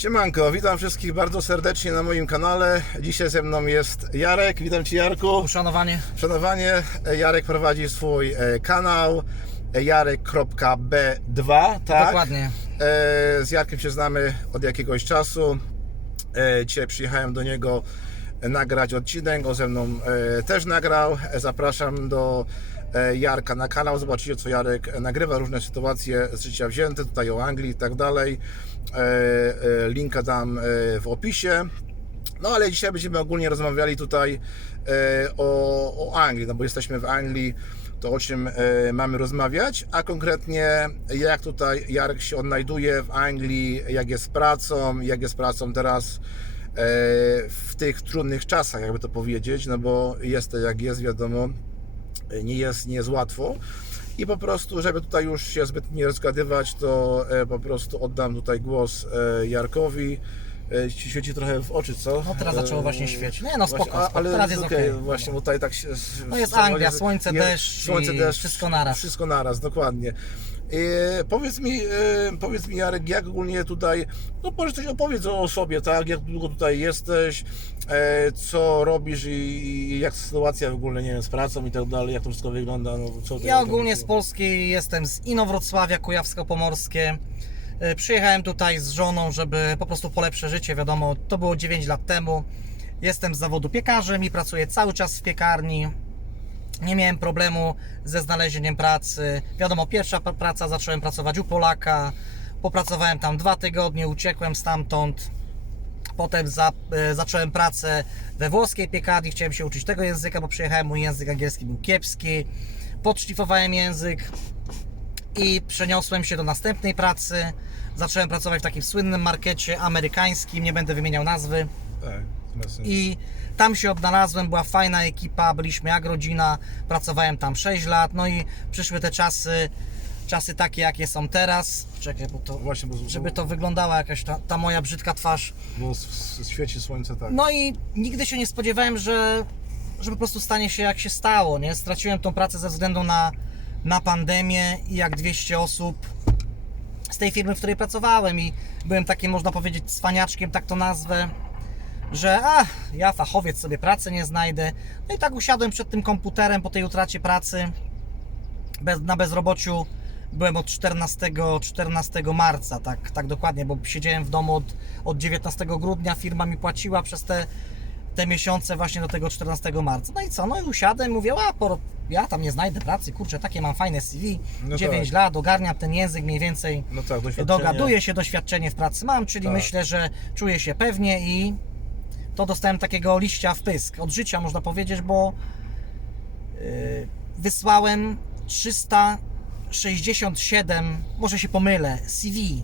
Siemanko, witam wszystkich bardzo serdecznie na moim kanale. Dzisiaj ze mną jest Jarek. Witam Cię Jarku. Uszanowanie. Szanowanie, Jarek prowadzi swój e, kanał e, jarek.b2, tak? Dokładnie. E, Z Jarkiem się znamy od jakiegoś czasu. Dzisiaj przyjechałem do niego nagrać odcinek, on ze mną też nagrał. Zapraszam do Jarka na kanał, zobaczycie co Jarek nagrywa, różne sytuacje z życia wzięte, tutaj o Anglii i tak dalej. E, e, Linka dam e, w opisie. No ale dzisiaj będziemy ogólnie rozmawiali tutaj e, o, o Anglii, no bo jesteśmy w Anglii, to o czym e, mamy rozmawiać, a konkretnie jak tutaj Jarek się odnajduje w Anglii, jak jest pracą, jak jest pracą teraz e, w tych trudnych czasach, jakby to powiedzieć, no bo jest to jak jest, wiadomo, nie jest, nie jest łatwo. I po prostu, żeby tutaj już się zbyt nie rozgadywać, to e, po prostu oddam tutaj głos e, Jarkowi. E, Ci świeci trochę w oczy, co? No teraz zaczęło właśnie świecić. Nie, no spoko, Właśnie, a- ale Teraz jest okej, okej. Właśnie, tutaj tak się... No jest Anglia, słońce, deszcz słońce, deszcz, wszystko naraz. Wszystko naraz, dokładnie. E, powiedz mi, e, powiedz mi Jarek, jak ogólnie tutaj, no może coś opowiedz o sobie, tak? Jak długo tutaj jesteś, e, co robisz i, i jak sytuacja w ogóle, nie wiem, z pracą i tak dalej, jak to wszystko wygląda, no co ty- Ja ogólnie z Polski jestem z Inowrocławia, Kujawsko-Pomorskie. E, Przyjechałem tutaj z żoną, żeby po prostu polepsze życie. Wiadomo, to było 9 lat temu. Jestem z zawodu piekarzem i pracuję cały czas w piekarni. Nie miałem problemu ze znalezieniem pracy. Wiadomo, pierwsza pra- praca zacząłem pracować u Polaka. Popracowałem tam dwa tygodnie, uciekłem stamtąd. Potem za, e, zacząłem pracę we włoskiej piekarni. Chciałem się uczyć tego języka, bo przyjechałem, mój język angielski był kiepski. Podszlifowałem język i przeniosłem się do następnej pracy. Zacząłem pracować w takim słynnym markecie amerykańskim, nie będę wymieniał nazwy. Tak. I tam się odnalazłem, była fajna ekipa, byliśmy jak rodzina, pracowałem tam 6 lat, no i przyszły te czasy, czasy takie jakie są teraz. Czekaj, bo to, Właśnie, bo, żeby to wyglądała jakaś ta, ta moja brzydka twarz. bo s- s- świeci słońce, tak. No i nigdy się nie spodziewałem, że, że po prostu stanie się jak się stało, nie? Straciłem tą pracę ze względu na, na pandemię i jak 200 osób z tej firmy, w której pracowałem i byłem takim, można powiedzieć, cwaniaczkiem, tak to nazwę, że a, ja fachowiec sobie pracy nie znajdę. No i tak usiadłem przed tym komputerem po tej utracie pracy bez, na bezrobociu. Byłem od 14, 14 marca, tak, tak dokładnie, bo siedziałem w domu od, od 19 grudnia, firma mi płaciła przez te, te miesiące właśnie do tego 14 marca. No i co, no i usiadłem, mówię, a poro, ja tam nie znajdę pracy, kurczę, takie mam fajne CV, No 9 tak. lat, ogarniam ten język mniej więcej, No tak, dogaduję się, doświadczenie w pracy mam, czyli Tak. myślę, że czuję się pewnie i to dostałem takiego liścia w pysk od życia, można powiedzieć, bo yy, wysłałem 367, może się pomylę, CV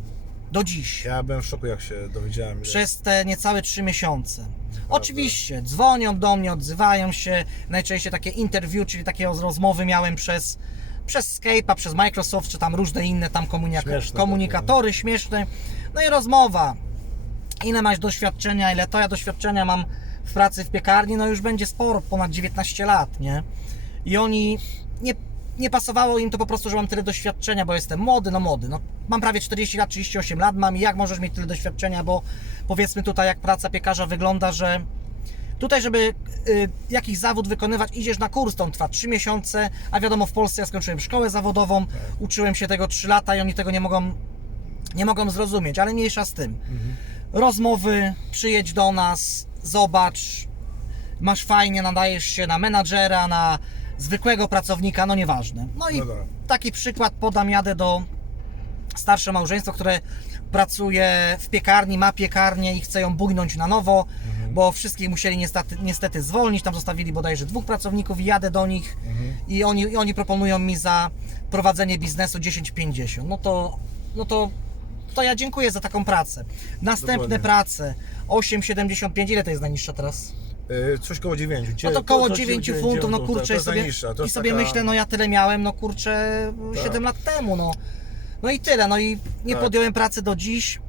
do dziś. Ja byłem w szoku, jak się dowiedziałem. ile- Przez te niecałe 3 miesiące. Oczywiście, dzwonią do mnie, odzywają się. Najczęściej takie interview, czyli takie rozmowy miałem przez, przez Skype'a, przez Microsoft, czy tam różne inne tam komunika- Śmieszne komunikatory śmieszne. No i rozmowa. Ile masz doświadczenia, ile to ja doświadczenia mam w pracy w piekarni, no już będzie sporo, ponad 19 lat, nie? I oni nie, nie pasowało im to po prostu, że mam tyle doświadczenia, bo jestem młody, no młody. No, mam prawie 40 lat, 38 lat mam i jak możesz mieć tyle doświadczenia, bo powiedzmy tutaj jak praca piekarza wygląda, że tutaj, żeby y, jakiś zawód wykonywać, idziesz na kurs, on trwa 3 miesiące, a wiadomo w Polsce ja skończyłem szkołę zawodową, uczyłem się tego 3 lata i oni tego nie mogą, nie mogą zrozumieć, ale mniejsza z tym. Rozmowy, przyjedź do nas, zobacz, masz fajnie, nadajesz się na menadżera, na zwykłego pracownika, no nieważne. No i No dobra. taki przykład podam, jadę do starsze małżeństwo, które pracuje w piekarni, ma piekarnię i chce ją bujnąć na nowo, bo wszystkich musieli niestety, niestety zwolnić, tam zostawili bodajże dwóch pracowników i jadę do nich i, oni, i oni proponują mi za prowadzenie biznesu 10,50. No to, no to, to ja dziękuję za taką pracę. Następne Dokładnie. prace 8,75, ile to jest najniższa teraz? E, Coś koło 9. No to koło 9 funtów, no kurczę, i sobie, i sobie myślę, no ja tyle miałem, no kurczę, Tak. 7 lat temu, no. No i tyle, no i nie Tak. podjąłem pracy do dziś.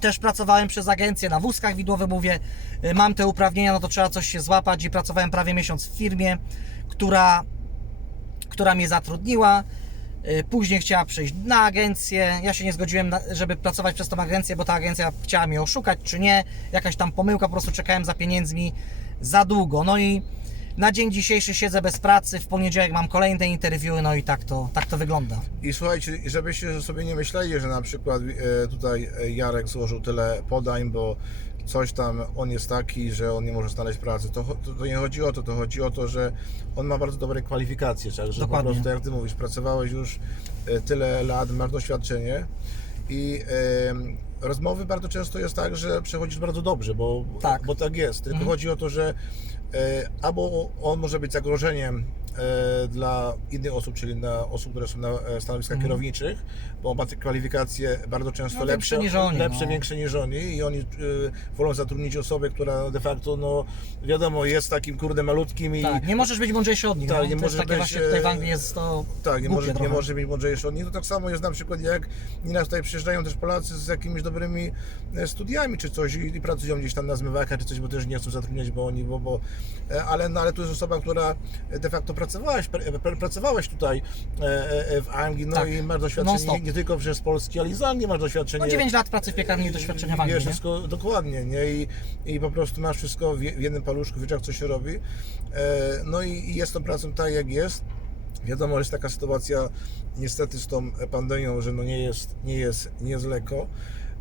Też pracowałem przez agencję na wózkach widłowych, mówię, y, mam te uprawnienia, no to trzeba coś się złapać i pracowałem prawie miesiąc w firmie, która, która mnie zatrudniła. Y, Później chciała przejść na agencję. Ja się nie zgodziłem, żeby pracować przez tą agencję, bo ta agencja chciała mnie oszukać, czy nie. Jakaś tam pomyłka, po prostu czekałem za pieniędzmi za długo. No i na dzień dzisiejszy siedzę bez pracy. W poniedziałek mam kolejne interwiu, no i tak to, tak to wygląda. I słuchajcie, żebyście sobie nie myśleli, że na przykład e, tutaj e, Jarek złożył tyle podań, bo coś tam on jest taki, że on nie może znaleźć pracy. To, to, to nie chodzi o to, to chodzi o to, że on ma bardzo dobre kwalifikacje, także po Dokładnie. prostu jak ty mówisz, pracowałeś już e, tyle lat, masz doświadczenie i e, rozmowy bardzo często jest tak, że przechodzisz bardzo dobrze, bo Tak. bo tak jest. Tylko Mhm. chodzi o to, że e, albo on może być zagrożeniem e, dla innych osób, czyli dla osób, które są na stanowiskach Mhm. kierowniczych, bo ma te kwalifikacje bardzo często No, lepsze, niż oni, lepsze no. większe niż oni i oni e, wolą zatrudnić osobę, która de facto, no wiadomo, jest takim kurde malutkim i Tak, nie możesz być mądrzejszy od nich. Tak, no. nie możesz takie być, właśnie tutaj w e, Anglii jest to tak, nie może, nie trochę. może być mądrzejszy od nich. To tak samo jest na przykład jak nieraz tutaj przyjeżdżają też Polacy z jakimiś dobrymi e, studiami czy coś i, i pracują gdzieś tam na zmywakach czy coś, bo też nie chcą zatrudniać, bo oni, bo, bo e, ale, no, ale tu jest osoba, która de facto pracowałeś, pr- pr- pracowałeś tutaj e, e, w Anglii, no Tak, i masz doświadczenie. Nie, tylko przez Polski, ale i z Anglii masz doświadczenie. No 9 lat pracy w piekarni i doświadczenia w Anglii, Wiesz nie? wszystko dokładnie, nie? I, I po prostu masz wszystko w w jednym paluszku, wiesz jak co się robi. E, No i, i jest to pracą tak jak jest. Wiadomo, jest taka sytuacja niestety z tą pandemią, że no nie jest, nie jest, nie jest lekko.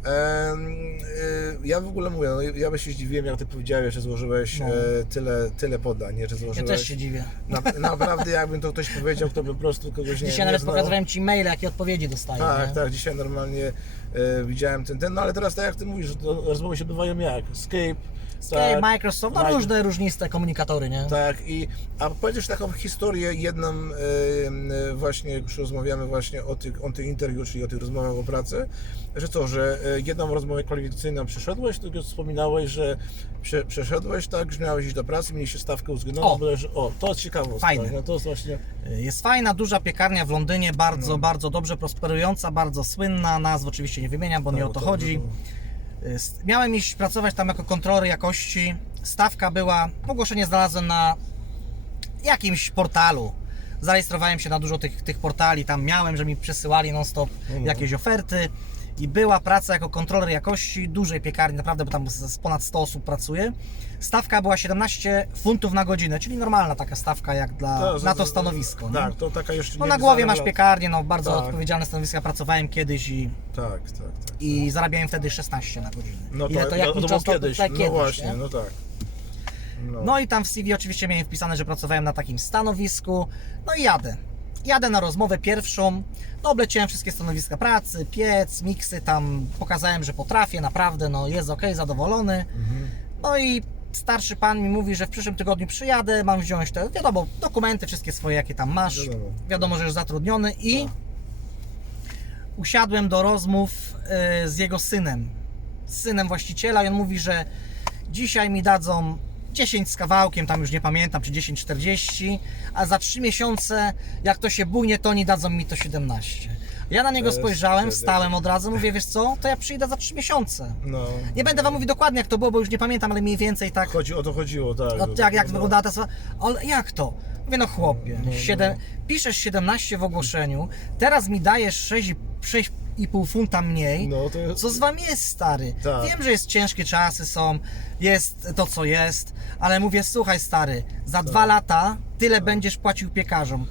Y, Ja w ogóle mówię, no ja by się zdziwiłem, jak ty powiedziałeś, że złożyłeś No. e, tyle, tyle podań, nie? Że Ja złożyłeś. też się dziwię. Na, naprawdę, jakbym to ktoś powiedział, kto by po prostu kogoś nie Dzisiaj nie nawet znał. pokazywałem Ci maile, jakie odpowiedzi dostaję. Tak, nie? tak, dzisiaj normalnie e, widziałem ten, ten, no ale teraz tak jak ty mówisz, to rozmowy się bywają jak? Skype, Skype, tak, Microsoft, no różne różniste komunikatory, nie? tak i, a powiedziesz taką historię jedną e, e, właśnie, już rozmawiamy właśnie o tych, o tych interwiu, czyli o tych rozmowach o pracy, że co, że e, jedną rozmowę kwalifikacyjną przeszedłeś, tylko wspominałeś, że prze, przeszedłeś tak, że miałeś iść do pracy, mieliście stawkę uwzględnioną, O! bo, że, o, to ciekawostka, Fajne. no to jest właśnie, Jest fajna, duża piekarnia w Londynie, bardzo, No. bardzo dobrze prosperująca, bardzo słynna. Nazw oczywiście nie wymieniam, bo nie Tak, o bo to to- chodzi. Miałem iść pracować tam jako kontroler jakości. Stawka była, ogłoszenie znalazłem na jakimś portalu. Zarejestrowałem się na dużo tych, tych portali, tam miałem, że mi przesyłali non-stop Mhm. jakieś oferty. I była praca jako kontroler jakości dużej piekarni, naprawdę, bo tam z, ponad 100 osób pracuje. Stawka była 17 funtów na godzinę, czyli normalna taka stawka jak dla, To- na to stanowisko. nie? Tak, to taka jeszcze No na głowie masz piekarnię, no bardzo Tak. odpowiedzialne stanowiska, pracowałem kiedyś i, Tak, tak, tak. i zarabiałem wtedy 16 na godzinę. No Ile to, to ja- jaki to było to kiedyś, tak no kiedyś, właśnie, nie? no tak. No. No i tam w CV oczywiście miałem wpisane, że pracowałem na takim stanowisku. No i jadę. Jadę na rozmowę pierwszą. No obleciałem wszystkie stanowiska pracy, piec, miksy, tam pokazałem, że potrafię, naprawdę, no jest ok, zadowolony. Mhm. No i starszy pan mi mówi, że w przyszłym tygodniu przyjadę, mam wziąć te, wiadomo, dokumenty wszystkie swoje, jakie tam masz. Wiadomo. Wiadomo, że już zatrudniony i Tak. usiadłem do rozmów e, z jego synem, z synem właściciela i on mówi, że dzisiaj mi dadzą 10 z kawałkiem, tam już nie pamiętam, czy 10,40, a za 3 miesiące, jak to się bujnie, to oni dadzą mi to 17. Ja na niego spojrzałem, wstałem od razu, mówię, wiesz co, to ja przyjdę za 3 miesiące. no. Nie będę wam mówił dokładnie jak to było, bo już nie pamiętam, ale mniej więcej tak, Chodzi, o to chodziło, tak. no, no, jak, jak no. wyglądała ta sprawa. Ale jak to? Mówię, no chłopie, No, no. siedem, piszesz 17 w ogłoszeniu, teraz mi dajesz 6, 6,5 funta mniej. No to. Co z wami jest, stary? Tak. Wiem, że jest ciężkie czasy są, jest to co jest, ale mówię, słuchaj stary, za Tak. dwa lata tyle będziesz płacił piekarzom.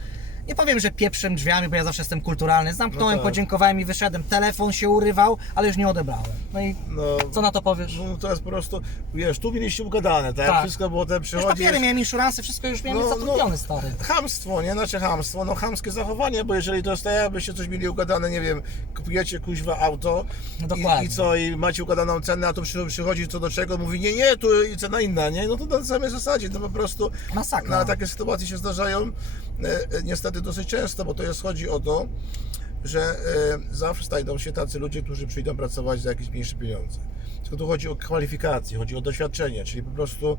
Nie powiem, że pieprzem drzwiami, bo ja zawsze jestem kulturalny. Zamknąłem, No tak. podziękowałem i wyszedłem. Telefon się urywał, ale już nie odebrałem. No i No, co na to powiesz? no to jest po prostu, wiesz, tu mieliście ugadane, tak? Tak. Wszystko było te Już przychodzisz... papiery miałem, inszuransy, wszystko już miałem No, no. stary. Chamstwo, nie? Znaczy chamstwo, no chamskie zachowanie, bo jeżeli to jest tak, jakbyście coś mieli ugadane, nie wiem, kupujecie kuźwa auto No i, dokładnie. i co, i macie ugadaną cenę, a tu przy, przychodzi co do czego, mówi nie, nie, tu i cena inna, nie? No to na samej zasadzie, to po prostu... Masakra. No, ale takie sytuacje się zdarzają niestety dosyć często, bo to jest, chodzi o to, że e, zawsze znajdą się tacy ludzie, którzy przyjdą pracować za jakieś mniejsze pieniądze. Tylko tu chodzi o kwalifikacje, chodzi o doświadczenie, czyli po prostu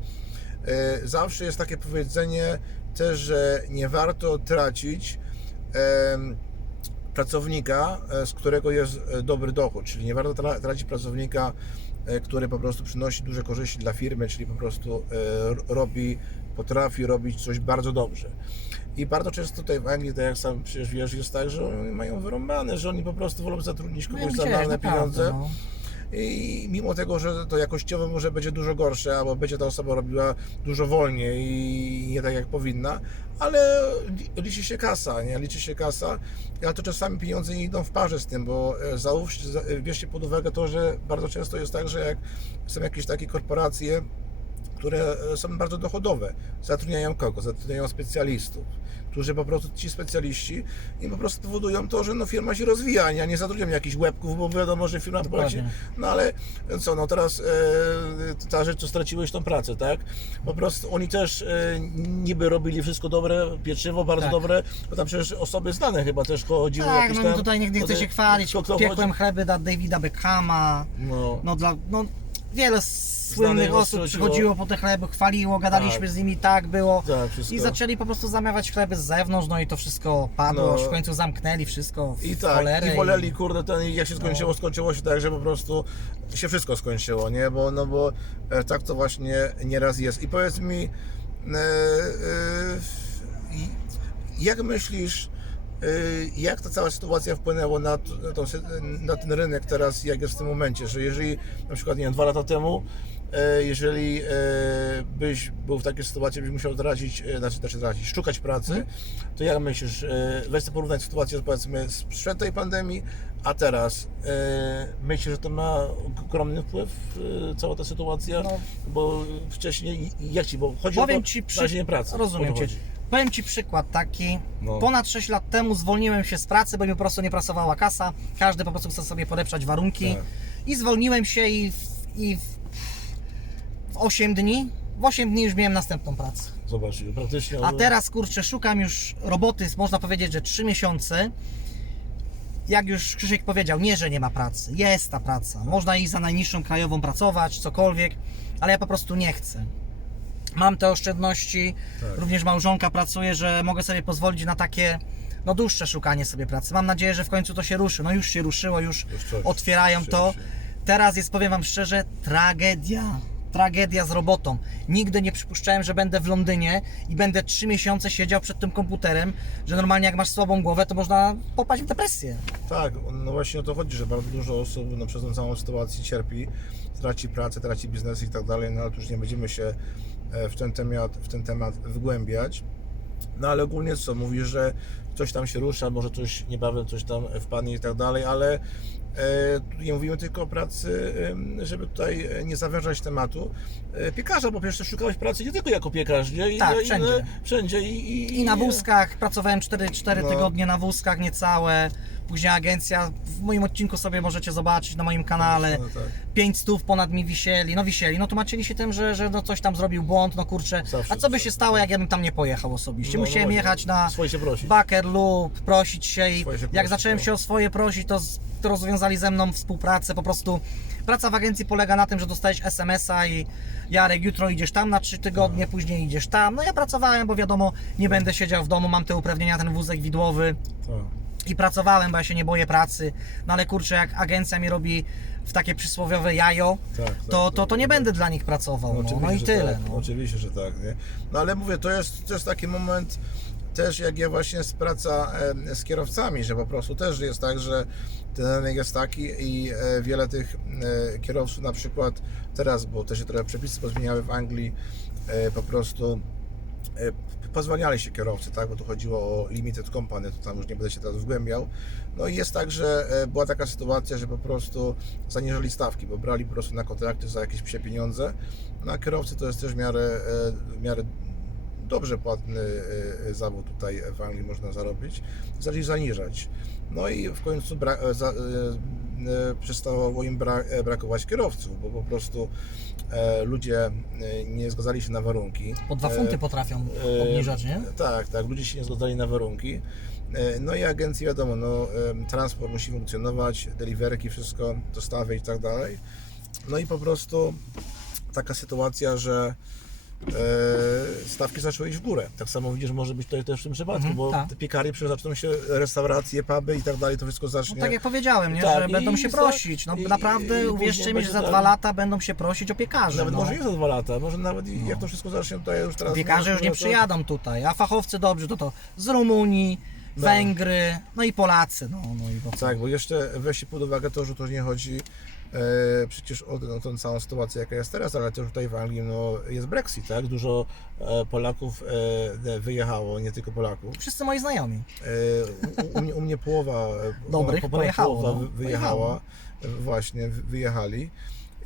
e, zawsze jest takie powiedzenie też, że nie warto tracić pracownika, e, z którego jest e, dobry dochód, czyli nie warto tra- tracić pracownika, e, który po prostu przynosi duże korzyści dla firmy, czyli po prostu e, robi, potrafi robić coś bardzo dobrze. I bardzo często tutaj w Anglii, tak jak sam przecież wiesz, jest tak, że oni mają wyrąbane, że oni po prostu wolą zatrudnić No, kogoś za marne pieniądze. no. I mimo tego, że to jakościowo może będzie dużo gorsze, albo będzie ta osoba robiła dużo wolniej i nie tak jak powinna, ale li- liczy się kasa, nie? Liczy się kasa, ale to czasami pieniądze nie idą w parze z tym, bo e, załóżcie, za- e, bierzcie pod uwagę to, że bardzo często jest tak, że jak są jakieś takie korporacje, które e, są bardzo dochodowe, zatrudniają kogo? Zatrudniają specjalistów, którzy po prostu ci specjaliści i po prostu powodują to, że no firma się rozwija, a nie zatrudniają jakichś łebków, bo wiadomo, że firma płaci. No ale co, no teraz e, ta rzecz, to straciłeś tą pracę, tak? Po prostu oni też e, niby robili wszystko dobre, pieczywo bardzo Tak. dobre, bo tam przecież osoby znane chyba też chodziły Tak, no tam... tutaj nie, nie chcę się chwalić. Kto, kto Piekłem chodzi? chleby dla Davida Beckhama. No, No dla, no wiele słynnych osób osób przychodziło po te chleby, chwaliło, gadaliśmy Tak. z nimi, tak było. tak, wszystko. I zaczęli po prostu zamawiać chleby z zewnątrz, no i to wszystko padło, No. aż w końcu zamknęli wszystko w I tak, cholerę i woleli, kurde, ten, i jak się skończyło, skończyło się tak, że po prostu się wszystko skończyło, nie? Bo, no bo e, tak to właśnie nieraz jest. I powiedz mi, e, e, i- jak myślisz, jak ta cała sytuacja wpłynęła na, tą, na ten rynek teraz, jak jest w tym momencie, że jeżeli na przykład, nie wiem, dwa lata temu, e, jeżeli e, byś był w takiej sytuacji, byś musiał tracić, znaczy, znaczy tracić, szukać pracy, to jak myślisz, weź sobie porównać sytuację powiedzmy sprzed tej pandemii, a teraz myślisz, że to ma ogromny wpływ cała ta sytuacja, No. bo wcześniej, jak Ci, bo chodzi Powiem o to, ci przy... pracy. Rozumiem cię. Powiem ci przykład taki. No. Ponad 6 lat temu zwolniłem się z pracy, bo mi po prostu nie pracowała kasa. Każdy po prostu chce sobie podeprzeć warunki. Tak. I zwolniłem się i w, i w, w 8 dni. W 8 dni już miałem następną pracę. Zobacz, praktycznie... A teraz kurczę, szukam już roboty, można powiedzieć, że 3 miesiące. Jak już Krzysiek powiedział, nie, że nie ma pracy. Jest ta praca. Można iść za najniższą krajową pracować, cokolwiek, ale ja po prostu nie chcę. Mam te oszczędności, Tak. również małżonka pracuje, że mogę sobie pozwolić na takie no dłuższe szukanie sobie pracy. Mam nadzieję, że w końcu to się ruszy. No już się ruszyło, już, Już coś otwierają się to. ruszy. Teraz jest, powiem Wam szczerze, tragedia. Tragedia z robotą. Nigdy nie przypuszczałem, że będę w Londynie i będę trzy miesiące siedział przed tym komputerem, że normalnie jak masz słabą głowę, to można popaść w depresję. Tak, no właśnie o to chodzi, że bardzo dużo osób no, przez tą całą sytuację cierpi, traci pracę, traci biznes i tak dalej, no ale tu już nie będziemy się w ten temat, w ten temat wgłębiać. No ale ogólnie co, mówisz, że coś tam się rusza, może coś niebawem coś tam wpadnie i tak dalej, ale e, nie mówimy tylko o pracy, żeby tutaj e, nie zawężać tematu. E, piekarza, bo przecież szukałeś pracy nie tylko jako piekarz, nie? I, Tak, i- wszędzie. wszędzie i, i, I na wózkach, pracowałem 4, 4 No. tygodnie na wózkach, niecałe. Później agencja, w moim odcinku sobie możecie zobaczyć na moim kanale. No tak. 5 stów ponad mi wisieli, no wisieli, no tłumaczyli się tym, że, że no coś tam zrobił błąd, no kurczę, Zawsze a co by się stało, jak ja bym tam nie pojechał osobiście? No, no Musiałem właśnie. jechać na Swoje się prosić. baker lub prosić się i się jak zacząłem no. się o swoje prosić, to, to rozwiązali ze mną współpracę, po prostu praca w agencji polega na tym, że dostajesz SMS-a i Jarek, jutro idziesz tam na 3 tygodnie, później idziesz tam, no ja pracowałem, bo wiadomo, nie będę siedział w domu, mam te uprawnienia, ten wózek widłowy, Tak. I pracowałem, bo ja się nie boję pracy. No ale kurczę, jak agencja mi robi w takie przysłowiowe jajo, Tak, tak, to, to, to nie będę dla nich pracował. No, no i tyle. Tak. No. Oczywiście, że tak. Nie? No ale mówię, to jest też taki moment, też jak ja właśnie jest praca z kierowcami, że po prostu też jest tak, że ten rynek jest taki i e, wiele tych e, kierowców na przykład teraz, bo też się trochę przepisy pozmieniały w Anglii, e, po prostu pozwalniali się kierowcy, tak, bo tu chodziło o limited company, to tam już nie będę się teraz wgłębiał. No i jest tak, że e, była taka sytuacja, że po prostu zaniżyli stawki, bo brali po prostu na kontrakty za jakieś psie pieniądze. No a kierowcy to jest też w miarę, e, w miarę dobrze płatny e, zawód tutaj w Anglii można zarobić. Zaczęli zaniżać. No i w końcu przestało im e, brakować kierowców, bo po prostu e, ludzie e, nie zgadzali się na warunki. Po dwa E, funty potrafią e, obniżać, nie? Tak, tak, ludzie się nie zgadzali na warunki. E, No i agencji wiadomo, no, transport musi funkcjonować, deliverki, wszystko, dostawy i tak dalej. No i po prostu taka sytuacja, że e, stawki zaczęły iść w górę. Tak samo widzisz, może być tutaj też w tym przypadku, Mhm, bo tak. te przecież zaczną się, restauracje, puby i tak dalej, to wszystko No zacznie. tak jak powiedziałem, nie? Tak, że będą się prosić. No i- naprawdę, i uwierzcie mi, że za tak. dwa lata będą się prosić o piekarzy. Nawet no. może nie za dwa lata, może nawet i jak to wszystko zacznie tutaj już teraz. Piekarze już nie to- przyjadą tutaj, a fachowcy dobrze, to to z Rumunii, Węgry, no i Polacy. No, no i bo? Tak, bo jeszcze weźcie pod uwagę to, że to nie chodzi e, przecież o no, tą całą sytuację, jaka jest teraz, ale też tutaj w Anglii no, jest Brexit, tak? Dużo e, Polaków e, wyjechało, nie tylko Polaków. Wszyscy moi znajomi. E, u, u, mnie, u mnie połowa, e, Dobrych ponad pojechało, połowa no. wy- wyjechała, e, właśnie wy- wyjechali.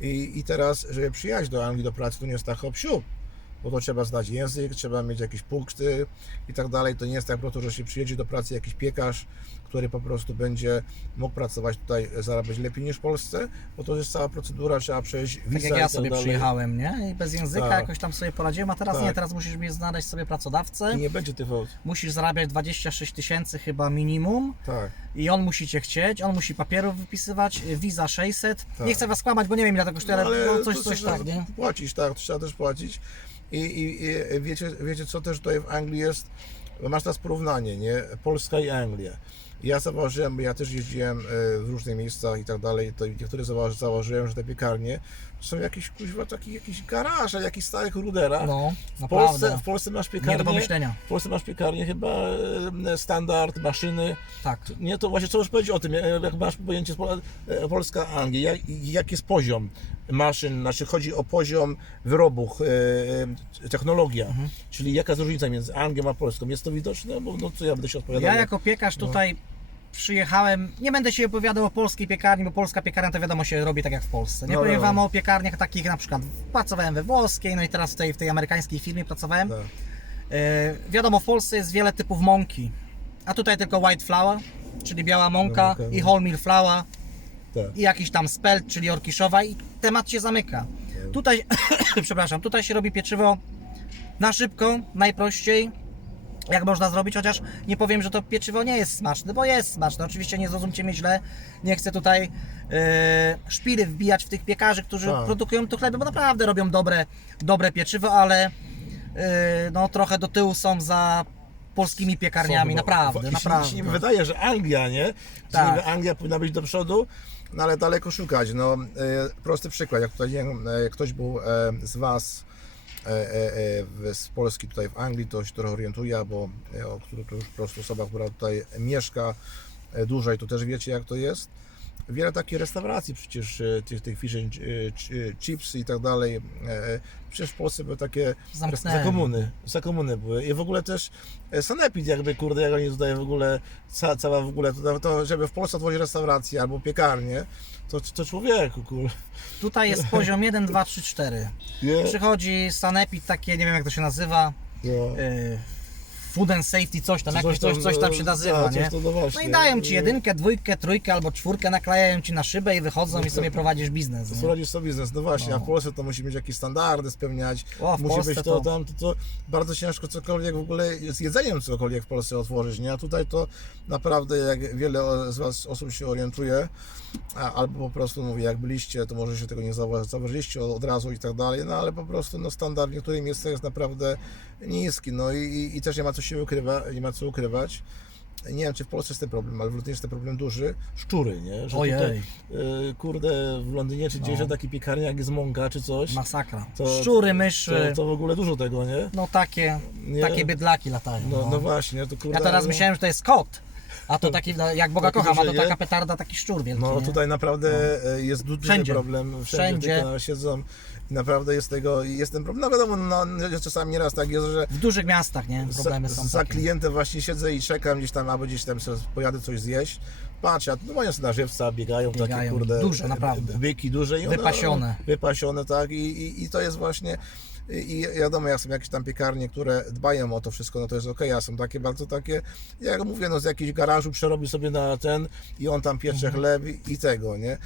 I, I teraz, żeby przyjechać do Anglii do pracy, to nie jest tak hop siup, bo to trzeba znać język, trzeba mieć jakieś punkty i tak dalej. To nie jest tak po prostu, że się przyjedzie do pracy jakiś piekarz, który po prostu będzie mógł pracować tutaj, zarabiać lepiej niż w Polsce, bo to jest cała procedura, trzeba przejść Tak wiza jak i ja tak sobie dalej. przyjechałem, nie? I bez języka Tak. jakoś tam sobie poradziłem, a teraz Tak. nie, teraz musisz mi znaleźć sobie pracodawcę. I nie będzie tych aut. Musisz zarabiać 26 tysięcy chyba minimum Tak. i on musi cię chcieć, on musi papierów wypisywać, wiza 600. Tak. Nie chcę was kłamać, bo nie wiem ile to kosztuje, ale, no, coś, coś tak, nie? Płacić, tak, to trzeba też płacić. I, i, i wiecie, wiecie, co też tutaj w Anglii jest? Masz teraz porównanie, nie? Polska i Anglia. Ja zauważyłem, ja też jeździłem e, w różnych miejscach i tak dalej, to niektóre zauważy- zauważyłem, że te piekarnie są jakieś kuźwa, taki jakiś garaże, jakiś starych ruderach. No, w, Polsce, w Polsce masz Nie do piekarnię, pomyślenia. w Polsce masz piekarnię chyba standard, maszyny, Tak. nie, to właśnie co już powiedzieć o tym, jak masz pojęcie e, Polska, Anglia, jak, jak jest poziom maszyn, znaczy chodzi o poziom wyrobów, e, e, technologia, Mhm. czyli jaka jest różnica między Anglią a Polską, jest to widoczne? Bo no co ja będę się odpowiadał? Ja jako piekarz No. Przyjechałem, nie będę się opowiadał o polskiej piekarni, bo polska piekarnia to wiadomo się robi tak jak w Polsce. Nie No, powiem no. wam o piekarniach takich na przykład, pracowałem we włoskiej, no i teraz tutaj w tej amerykańskiej firmie pracowałem. Tak. E, wiadomo, w Polsce jest wiele typów mąki, a tutaj tylko white flour, czyli biała mąka Mąka, i no. wholemeal flour Tak. i jakiś tam spelt, czyli orkiszowa i temat się zamyka. No. Tutaj, przepraszam, tutaj się robi pieczywo na szybko, najprościej, jak można zrobić, chociaż nie powiem, że to pieczywo nie jest smaczne, bo jest smaczne. Oczywiście nie zrozumcie mnie źle, nie chcę tutaj e, szpiry wbijać w tych piekarzy, którzy Tak. produkują tu chleby, bo naprawdę robią dobre, dobre pieczywo, ale e, no trochę do tyłu są za polskimi piekarniami, Są chyba- naprawdę, i się- naprawdę. się wydaje, że Anglia, nie? Tak. Niby Anglia powinna być do przodu, no ale daleko szukać. No, e, prosty przykład, jak tutaj nie wiem, e, ktoś był e, z Was z Polski tutaj w Anglii, to się trochę orientuje, bo e, to już po prostu osoba, która tutaj mieszka e, dłużej, to też wiecie jak to jest. Wiele takich restauracji przecież, e, tych, tych fish and e, chi- chips i tak dalej, e, e, przecież w Polsce były takie Zamknęli. za komuny, za komuny były. I w ogóle też e, Sanepid jakby, kurde, jak oni tutaj w ogóle, ca, cała w ogóle, to, to żeby w Polsce otworzyć restaurację albo piekarnię, to, to człowieku, kurde. Tutaj jest poziom 1, 2, 3, 4. Nie? Przychodzi sanepid takie, nie wiem jak to się nazywa, y, food and safety, coś tam, Coś jakieś coś, tam, coś tam się e, nazywa, tak, nie? coś to no właśnie. No i dają ci jedynkę, dwójkę, trójkę albo czwórkę, naklejają ci na szybę i wychodzą i sobie prowadzisz biznes. Nie? Prowadzisz sobie biznes, no właśnie, a No. w Polsce to musi mieć jakieś standardy spełniać, O, musi Polsce być to, to- tam, to, to bardzo ciężko cokolwiek w ogóle z jedzeniem cokolwiek w Polsce otworzyć, nie? A tutaj to naprawdę jak wiele z Was osób się orientuje, a, albo po prostu mówię, jak byliście, to może się tego nie zauwa- zauważyliście od razu i tak dalej, no ale po prostu no, standard w niektórych miejscach jest naprawdę niski, no i, i, i też nie ma co się ukrywa, nie ma co ukrywać. Nie wiem, czy w Polsce jest ten problem, ale w Londynie jest ten problem duży. Szczury, nie? Że Ojej. Tutaj, y, kurde, w Londynie czy gdzieś, No. taki piekarniak jest mąka czy coś. Masakra. To- Szczury, myszy, To, to w ogóle dużo tego, nie? no takie, Nie. takie bydlaki latają. No, No, no właśnie, to kurde. Ja teraz no, myślałem, że to jest kot, a to taki, no, jak Boga Taki kocham, a to taka petarda, taki szczur wielki, No nie? tutaj naprawdę e, jest du- duży Wszędzie. problem. Wszędzie, Wszędzie. Siedzą naprawdę jest tego, jest ten problem. No wiadomo, no, czasami nieraz tak jest, że W dużych miastach, nie? Problemy są za takie. klientem właśnie siedzę i czekam gdzieś tam, albo gdzieś tam sobie pojadę coś zjeść. Patrz, a no mają na żywca, biegają, takie Biegają. kurde Duże, naprawdę. byki duże. I one- Wypasione. Wypasione, tak. I, i, i to jest właśnie i i wiadomo, jak są jakieś tam piekarnie, które dbają o to wszystko, no to jest ok, a są takie bardzo takie, jak mówię, no z jakiegoś garażu przerobi sobie na ten i on tam piecze chleb i, i tego, nie?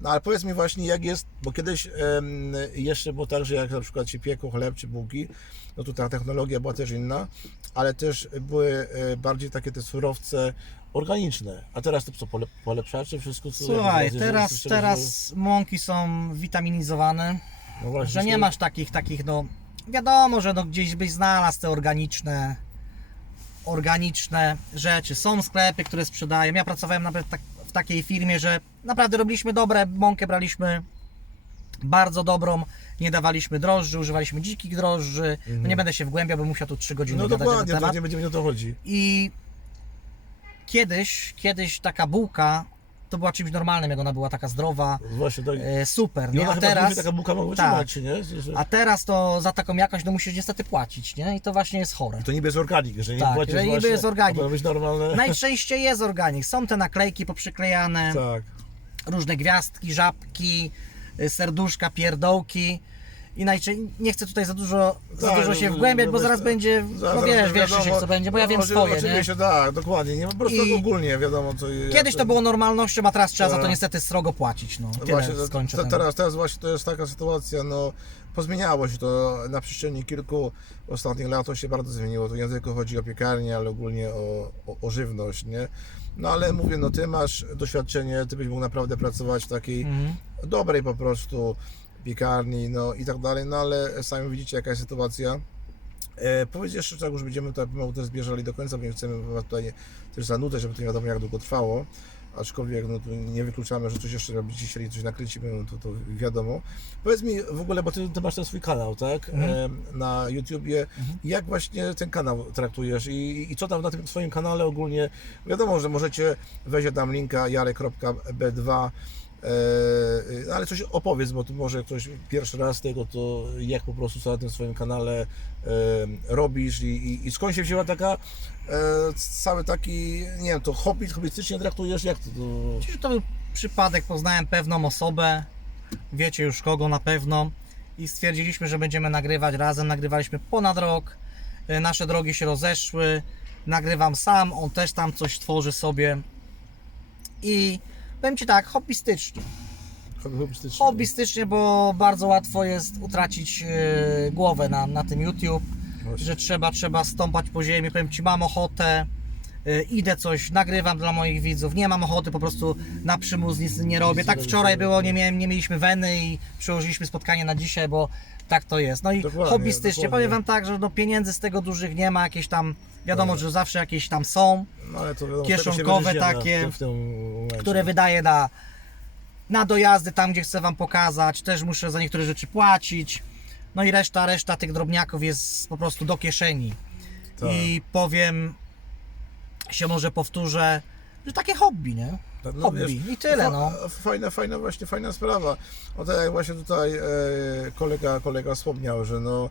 No ale powiedz mi właśnie, jak jest, bo kiedyś em, jeszcze było tak, że jak na przykład się piekło chleb czy bułki, no to ta technologia była też inna, ale też były e, bardziej takie te surowce organiczne. A teraz to co, pole, polepszacze, wszystko co... Słuchaj, teraz, że- teraz mąki są witaminizowane, no właśnie, że nie masz takich, takich no wiadomo, że no gdzieś byś znalazł te organiczne organiczne rzeczy. Są sklepy, które sprzedają. Ja pracowałem nawet tak, w takiej firmie, że naprawdę robiliśmy dobre, mąkę braliśmy bardzo dobrą, nie dawaliśmy drożdży, używaliśmy dzikich drożdży. No nie będę się wgłębiał, bo musiał tu 3 godziny No gadać na ten dokładnie, to temat. nie będziemy o to chodzi. I kiedyś, kiedyś taka bułka to była czymś normalnym, jak ona była taka zdrowa, Właśnie tak. e, super, I nie? ona A chyba teraz, dłużej taka bułka mogła tak. trzymać, nie? Że- że- a teraz to za taką jakość no musisz niestety płacić, nie? I to właśnie jest chore. To niby jest organik, że nie Tak, płacisz że niby właśnie, jest organik. a powinno być normalne. Najczęściej jest organik. Są te naklejki poprzyklejane, Tak. różne gwiazdki, żabki, y, serduszka, pierdołki. I najczęściej nie chcę tutaj za dużo, za Tak, dużo się no, wgłębiać, no, bo no, zaraz to- będzie, zaraz no wiesz, wiesz Krzysiek, co będzie, bo ja no, wiem swoje, nie? Oczywiście tak, dokładnie. Nie, po prostu I- ogólnie wiadomo co Kiedyś to było normalnością, a teraz trzeba za to Tak. niestety srogo płacić, no. Tyle Właśnie, to, skończę to, teraz, teraz właśnie to jest taka sytuacja, no pozmieniało się to na przestrzeni kilku ostatnich lat, to się bardzo zmieniło. Tu nie tylko chodzi o piekarnię, ale ogólnie o, o, o żywność, nie? No ale mówię, no ty masz doświadczenie, ty byś mógł naprawdę pracować w takiej Mhm. dobrej po prostu piekarni, no i tak dalej, no ale sami widzicie jaka jest sytuacja. E, powiedz jeszcze, tak już będziemy tutaj pomału też zbierzali do końca, bo nie chcemy was tutaj też zanudzać, żeby to nie wiadomo jak długo trwało. Aczkolwiek no, tu nie wykluczamy, że coś jeszcze będziecie chcieli coś nakręcimy, no, to, to wiadomo. Powiedz mi w ogóle, bo ty, ty masz ten swój kanał, tak? Mhm. E, na YouTubie. Jak właśnie ten kanał traktujesz i, i co tam na tym swoim kanale ogólnie? Wiadomo, że możecie wejść dam linka jare.b2 E, no ale coś opowiedz, bo tu może ktoś pierwszy raz tego, to jak po prostu co na tym swoim kanale e, robisz i, i, i skąd się wzięła taka e, cały taki, nie wiem, to hobby, hobbystycznie traktujesz, jak to, to... Był przypadek, poznałem pewną osobę, wiecie już kogo na pewno. I stwierdziliśmy, że będziemy nagrywać razem, nagrywaliśmy ponad rok, E, nasze drogi się rozeszły, nagrywam sam, on też tam coś tworzy sobie. I powiem Ci tak, hobbystycznie, hobbystycznie? hobbystycznie, bo bardzo łatwo jest utracić e, głowę na, na tym YouTube, Właśnie. że trzeba, trzeba stąpać po ziemi, powiem Ci, mam ochotę, y, idę coś, nagrywam dla moich widzów, nie mam ochoty, po prostu na przymus nic nie robię. Tak wczoraj było, nie. nie, miałem, nie mieliśmy weny i przełożyliśmy spotkanie na dzisiaj, bo tak to jest. No i Dokładnie, hobbystycznie, dokładnie. powiem Wam tak, że no pieniędzy z tego dużych nie ma, jakieś tam, wiadomo, że zawsze jakieś tam są, No ale to wiadomo, z tego się kieszonkowe takie, w tym, w tym momencie. które wydaję na, na dojazdy tam, gdzie chcę Wam pokazać, też muszę za niektóre rzeczy płacić. No i reszta, reszta tych drobniaków jest po prostu do kieszeni. Tak. I powiem, się może powtórzę, że takie hobby, nie? Tak, no hobby. wiesz, I tyle, fa- no. Fajna, fajna, właśnie fajna sprawa. O tak jak właśnie tutaj e, kolega, kolega wspomniał, że no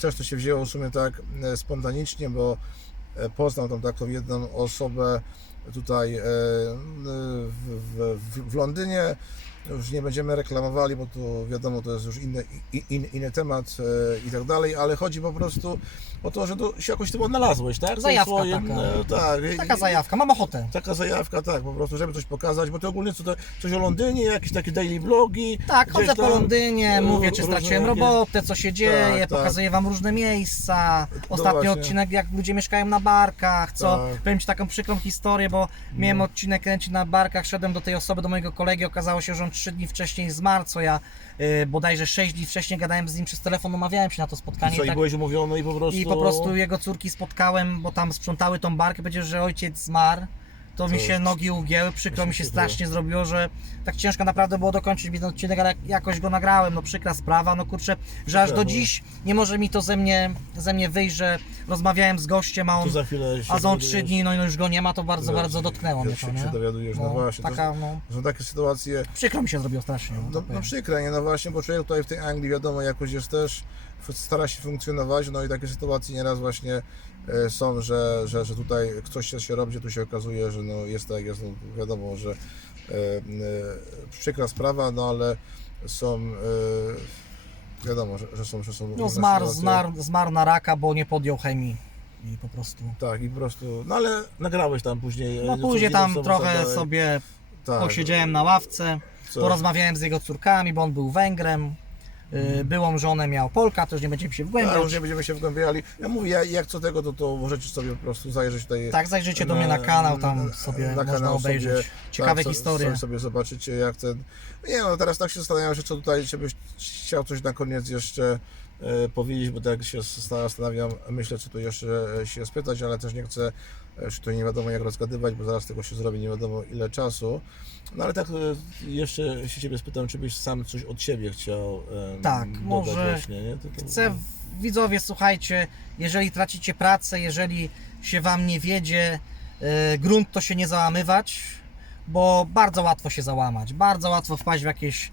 też to się wzięło w sumie tak e, spontanicznie, bo e, poznał tam taką jedną osobę tutaj e, w, w, w, w Londynie. Już nie będziemy reklamowali, bo to wiadomo, to jest już inny, in, inny temat e, i tak dalej, ale chodzi po prostu o to, że to się jakoś tym odnalazłeś, tak? Zajawka swoim, taka. e, tak. I- Taka zajawka, mam ochotę. Taka zajawka, tak, po prostu, żeby coś pokazać, bo to ogólnie co to, coś o Londynie, jakieś takie daily blogi. Tak, chodzę po Londynie, e, mówię, czy straciłem jakieś- robotę, co się dzieje, tak. pokazuję Wam różne miejsca. Ostatni właśnie. odcinek, jak ludzie mieszkają na barkach, co, Tak. powiem Ci taką przykrą historię, bo miałem odcinek kręcić na barkach, szedłem do tej osoby, do mojego kolegi, okazało się, że on trzy dni wcześniej zmarł, co ja y, bodajże sześć dni wcześniej gadałem z nim przez telefon, umawiałem się na to spotkanie. I co, i tak- byłeś umówiony i po prostu... I po prostu jego córki spotkałem, bo tam sprzątały tą barkę, powiedział, że ojciec zmarł. To mi się nogi ugięły, przykro mi się strasznie zrobiło, że tak ciężko naprawdę było dokończyć ten odcinek, ale jakoś go nagrałem, no przykra sprawa, no kurczę, że aż do no. dziś nie może mi to ze mnie, ze mnie wyjść, że rozmawiałem z gościem, a Tu on, za chwilę się a za on trzy dni, no i już go nie ma, to bardzo, Wiesz, bardzo dotknęło mnie wiesz, to, jak nie? się dowiadujesz, no właśnie, to Taka, no, Są takie sytuacje, przykro mi się zrobiło strasznie. No, no, no przykre, nie? No właśnie, bo człowiek tutaj w tej Anglii, wiadomo, jakoś jest też, f- stara się funkcjonować, no i takie sytuacje nieraz właśnie e, są, że, że, że tutaj coś się- się robi, że tu się okazuje, że no jest tak, jest, no wiadomo, że e, e, przykra sprawa, no ale są, e, wiadomo, że, że są, że są No różne zmarł, sytuacje. zmarł, zmarł na raka, bo nie podjął chemii i po prostu... Tak, i po prostu, no ale nagrałeś tam później. e, No co później tam trochę dalej. sobie tak, posiedziałem na ławce, co- porozmawiałem z jego córkami, bo on był Węgrem. Y, byłą żonę miał Polka, to już nie będziemy się wgłębiać. już nie będziemy się wgłębiali. Ja mówię, ja- jak co tego, to, to możecie sobie po prostu zajrzeć tutaj. Tak, zajrzyjcie do mnie na kanał, tam sobie można kanał obejrzeć sobie, ciekawe tak, historie. Sobie, sobie zobaczycie jak ten... Nie no, teraz tak się zastanawiam, że co tutaj, czy byś chciał coś na koniec jeszcze e, powiedzieć, bo tak się zastanawiam, myślę, co tu jeszcze e, się spytać, ale też nie chcę e, że tutaj nie wiadomo jak rozgadywać, bo zaraz tego się zrobi nie wiadomo ile czasu. No ale tak e, jeszcze się Ciebie spytam, czy byś sam coś od siebie chciał e, Tak, dodać może właśnie, nie? To, to... Chcę, widzowie, słuchajcie, jeżeli tracicie pracę, jeżeli się Wam nie wiedzie e, grunt, to się nie załamywać, bo bardzo łatwo się załamać, bardzo łatwo wpaść w jakieś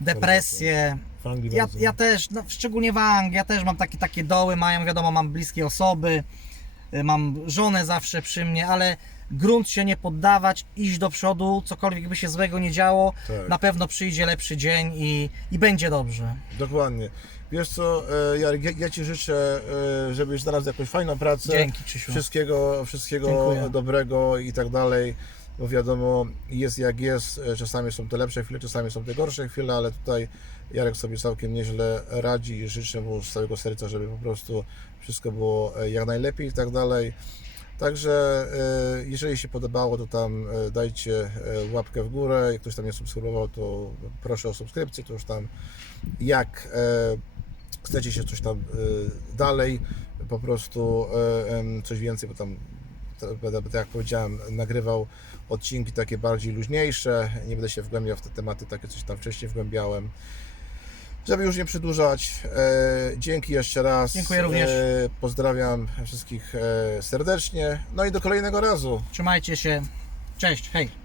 depresje. W Anglii Ja, bardzo. ja też, no, szczególnie w Anglii, ja też mam takie, takie doły, mają, wiadomo, mam bliskie osoby, y, mam żonę zawsze przy mnie, ale grunt się nie poddawać, iść do przodu, cokolwiek by się złego nie działo, Tak. na pewno przyjdzie lepszy dzień i, i będzie dobrze. Dokładnie. Wiesz co, e, Jarek, ja, ja Ci życzę, e, żebyś znalazł jakąś fajną pracę. Dzięki, Krzysiu. Wszystkiego, wszystkiego Dziękuję. dobrego i tak dalej. Bo wiadomo, jest jak jest. E, Czasami są te lepsze chwile, czasami są te gorsze chwile, ale tutaj Jarek sobie całkiem nieźle radzi i życzę mu z całego serca, żeby po prostu wszystko było e, jak najlepiej i tak dalej. Także e, jeżeli się podobało, to tam dajcie łapkę w górę. Jak ktoś tam nie subskrybował, to proszę o subskrypcję. To już tam jak chcecie się coś tam dalej, po prostu coś więcej, bo tam tak jak powiedziałem, nagrywał odcinki takie bardziej luźniejsze. Nie będę się wgłębiał w te tematy, takie coś tam wcześniej wgłębiałem. Żeby już nie przedłużać, e, dzięki jeszcze raz. Dziękuję również. E, pozdrawiam wszystkich e, serdecznie. No i do kolejnego razu. Trzymajcie się. Cześć, hej.